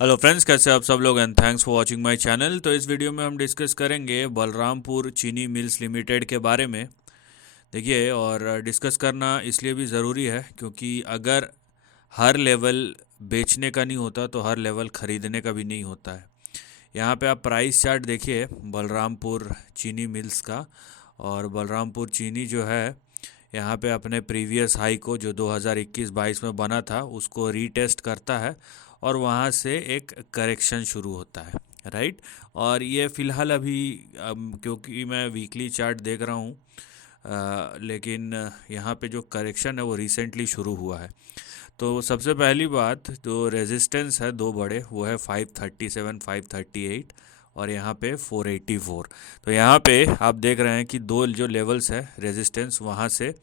Hello friends, कैसे आप सब लोग and thanks for watching my channel. तो इस वीडियो में हम डिस्कस करेंगे बलरामपुर चीनी मिल्स लिमिटेड के बारे में। देखिए, और डिस्कस करना इसलिए भी ज़रूरी है क्योंकि अगर हर लेवल बेचने का नहीं होता तो हर लेवल ख़रीदने का भी नहीं होता है। यहाँ पे आप प्राइस चार्ट देखिए बलरामपुर चीनी मिल्स का। और बलरामपुर चीनी जो है यहाँ पे अपने प्रीवियस हाई को जो 2021-22 में बना था उसको रीटेस्ट करता है और वहाँ से एक करेक्शन शुरू होता है, राइट। और ये फ़िलहाल अभी क्योंकि मैं वीकली चार्ट देख रहा हूँ, लेकिन यहाँ पे जो करेक्शन है वो रिसेंटली शुरू हुआ है। तो सबसे पहली बात, जो रेजिस्टेंस है दो बड़े, वो है 537 538 और यहाँ पे 484। तो यहाँ पे आप देख रहे हैं कि दो जो लेवल्स है रेजिस्टेंस, वहाँ से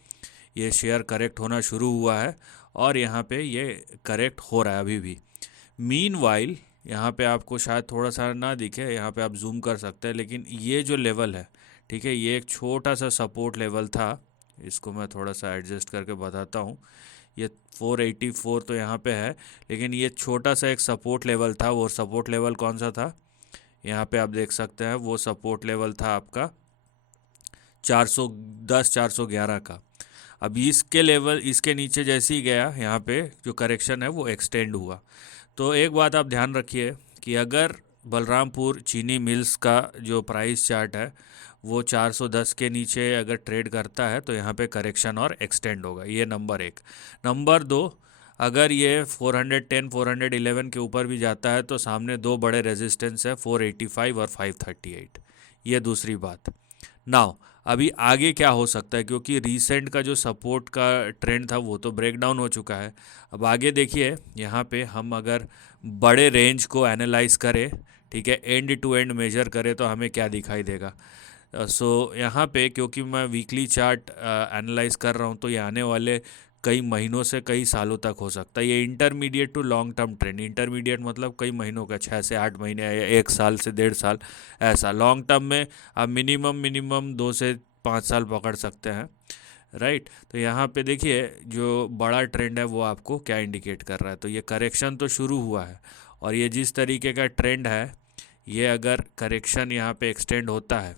ये शेयर करेक्ट होना शुरू हुआ है और यहाँ पे ये करेक्ट हो रहा है अभी भी। मीन वाइल यहाँ पे आपको शायद थोड़ा सा ना दिखे, यहाँ पे आप जूम कर सकते हैं, लेकिन ये जो लेवल है, ठीक है, ये एक छोटा सा सपोर्ट लेवल था। इसको मैं थोड़ा सा एडजस्ट करके बताता हूँ। ये 484 तो यहाँ पे है, लेकिन ये छोटा सा एक सपोर्ट लेवल था। वो सपोर्ट लेवल कौन सा था, यहाँ पे आप देख सकते हैं। वो सपोर्ट लेवल था आपका 410 411 का। अभी इसके लेवल, इसके नीचे जैसे ही गया, यहाँ पे जो करेक्शन है वो एक्सटेंड हुआ। तो एक बात आप ध्यान रखिए कि अगर बलरामपुर चीनी मिल्स का जो प्राइस चार्ट है वो 410 के नीचे अगर ट्रेड करता है तो यहाँ पे करेक्शन और एक्सटेंड होगा। ये नंबर एक। नंबर दो, अगर ये 410 411 के ऊपर भी जाता है तो सामने दो बड़े रेजिस्टेंस है, 485 और 538। ये दूसरी बात। नाउ अभी आगे क्या हो सकता है, क्योंकि रीसेंट का जो सपोर्ट का ट्रेंड था वो तो ब्रेक डाउन हो चुका है। अब आगे देखिए, यहाँ पे हम अगर बड़े रेंज को एनालाइज करें, ठीक है, एंड टू एंड मेजर करें तो हमें क्या दिखाई देगा। यहाँ पे क्योंकि मैं वीकली चार्ट एनालाइज कर रहा हूँ तो ये आने वाले कई महीनों से कई सालों तक हो सकता है। ये intermediate to long term trend, intermediate मतलब कई महीनों का, 6 से 8 महीने या 1 साल से 1.5 साल, ऐसा। लॉन्ग टर्म में आप मिनिमम मिनिमम 2 से 5 साल पकड़ सकते हैं, राइट। तो यहाँ पे देखिए जो बड़ा ट्रेंड है वो आपको क्या इंडिकेट कर रहा है। तो ये करेक्शन तो शुरू हुआ है और ये जिस तरीके का ट्रेंड है, ये अगर करेक्शन यहाँ पे एक्सटेंड होता है,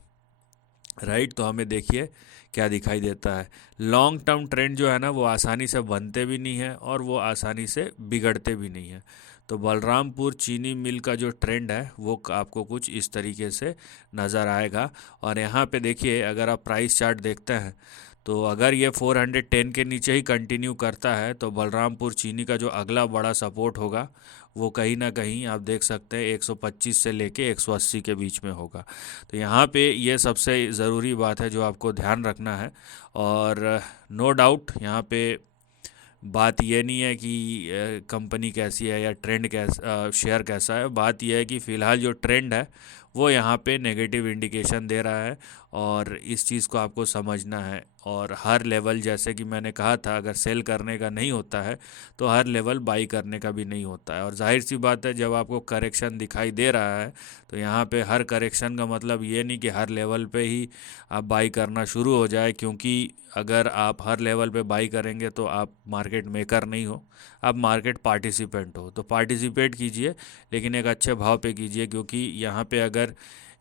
राइट, तो हमें देखिए क्या दिखाई देता है। लॉन्ग टर्म ट्रेंड जो है ना वो आसानी से बनते भी नहीं है और वो आसानी से बिगड़ते भी नहीं है। तो बलरामपुर चीनी मिल का जो ट्रेंड है वो आपको कुछ इस तरीके से नज़र आएगा। और यहाँ पे देखिए, अगर आप प्राइस चार्ट देखते हैं तो अगर ये 410 के नीचे ही कंटिन्यू करता है तो बलरामपुर चीनी का जो अगला बड़ा सपोर्ट होगा वो कहीं ना कहीं आप देख सकते हैं 125 से लेके 180 के बीच में होगा। तो यहाँ पे ये सबसे ज़रूरी बात है जो आपको ध्यान रखना है। और नो डाउट यहाँ पे बात ये नहीं है कि कंपनी कैसी है या ट्रेंड कैसा, शेयर कैसा है। बात यह है कि फ़िलहाल जो ट्रेंड है वो यहाँ पे नेगेटिव इंडिकेशन दे रहा है और इस चीज़ को आपको समझना है। और हर लेवल, जैसे कि मैंने कहा था, अगर सेल करने का नहीं होता है तो हर लेवल बाई करने का भी नहीं होता है। और जाहिर सी बात है, जब आपको करेक्शन दिखाई दे रहा है तो यहाँ पे हर करेक्शन का मतलब ये नहीं कि हर लेवल पे ही आप बाई करना शुरू हो जाए, क्योंकि अगर आप हर लेवल पे बाई करेंगे तो आप मार्केट मेकर नहीं हो, आप मार्केट पार्टिसिपेंट हो। तो पार्टिसिपेट कीजिए, लेकिन एक अच्छे भाव पे कीजिए, क्योंकि यहाँ पे अगर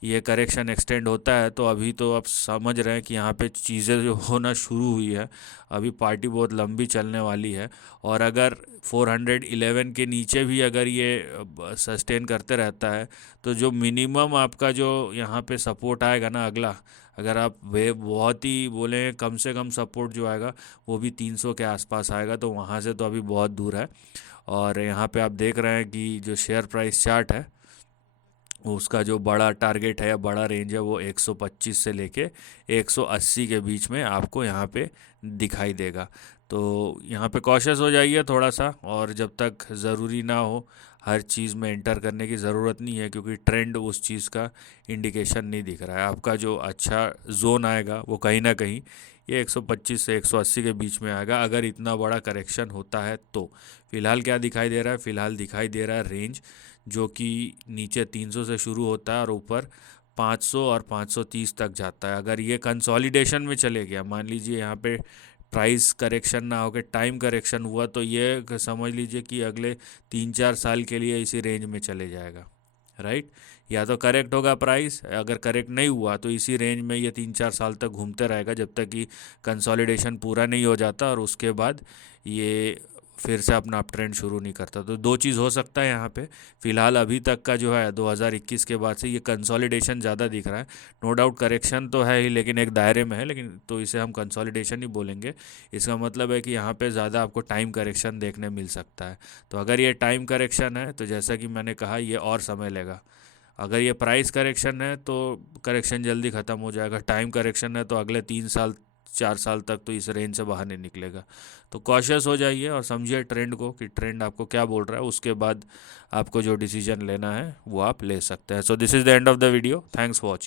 ये करेक्शन एक्सटेंड होता है तो अभी तो आप समझ रहे हैं कि यहाँ पे चीज़ें जो होना शुरू हुई है, अभी पार्टी बहुत लंबी चलने वाली है। और अगर 411 के नीचे भी अगर ये सस्टेन करते रहता है तो जो मिनिमम आपका जो यहाँ पे सपोर्ट आएगा ना अगला, अगर आप वे बहुत ही बोले कम से कम सपोर्ट जो आएगा वो भी 300 के आसपास आएगा, तो वहाँ से तो अभी बहुत दूर है। और यहाँ पे आप देख रहे हैं कि जो शेयर प्राइस चार्ट है उसका जो बड़ा टारगेट है या बड़ा रेंज है वो 125 से लेके 180 के बीच में आपको यहाँ पे दिखाई देगा। तो यहाँ पे कॉशियस हो जाइए थोड़ा सा, और जब तक ज़रूरी ना हो हर चीज़ में एंटर करने की ज़रूरत नहीं है, क्योंकि ट्रेंड उस चीज़ का इंडिकेशन नहीं दिख रहा है। आपका जो अच्छा जोन आएगा वो कहीं ना कहीं ये 125 से 180 के बीच में आएगा, अगर इतना बड़ा करेक्शन होता है तो। फ़िलहाल क्या दिखाई दे रहा है, फ़िलहाल दिखाई दे रहा है रेंज जो कि नीचे 300 से शुरू होता है और ऊपर 500 और 530 तक जाता है। अगर ये कंसोलिडेशन में चले गया, मान लीजिए यहाँ पे प्राइस करेक्शन ना होकर टाइम करेक्शन हुआ तो ये समझ लीजिए कि अगले 3-4 साल के लिए इसी रेंज में चले जाएगा, राइट। या तो करेक्ट होगा प्राइस, अगर करेक्ट नहीं हुआ तो इसी रेंज में ये 3-4 साल तक घूमते रहेगा जब तक कि कंसोलिडेशन पूरा नहीं हो जाता, और उसके बाद ये फिर से अपना अप ट्रेंड शुरू नहीं करता। तो दो चीज़ हो सकता है यहाँ पे। फ़िलहाल अभी तक का जो है 2021 के बाद से ये कंसोलिडेशन ज़्यादा दिख रहा है। नो डाउट करेक्शन तो है ही, लेकिन एक दायरे में है, लेकिन तो इसे हम कंसोलिडेशन ही बोलेंगे। इसका मतलब है कि यहाँ पे ज़्यादा आपको टाइम करेक्शन देखने मिल सकता है। तो अगर ये टाइम करेक्शन है तो जैसा कि मैंने कहा ये और समय लेगा। अगर ये प्राइस करेक्शन है तो करेक्शन जल्दी ख़त्म हो जाएगा। टाइम करेक्शन है तो अगले 3-4 साल तक तो इस रेंज से बाहर नहीं निकलेगा। तो कॉशियस हो जाइए और समझिए ट्रेंड को कि ट्रेंड आपको क्या बोल रहा है, उसके बाद आपको जो डिसीजन लेना है वो आप ले सकते हैं। So this is the end of the video. Thanks for watching.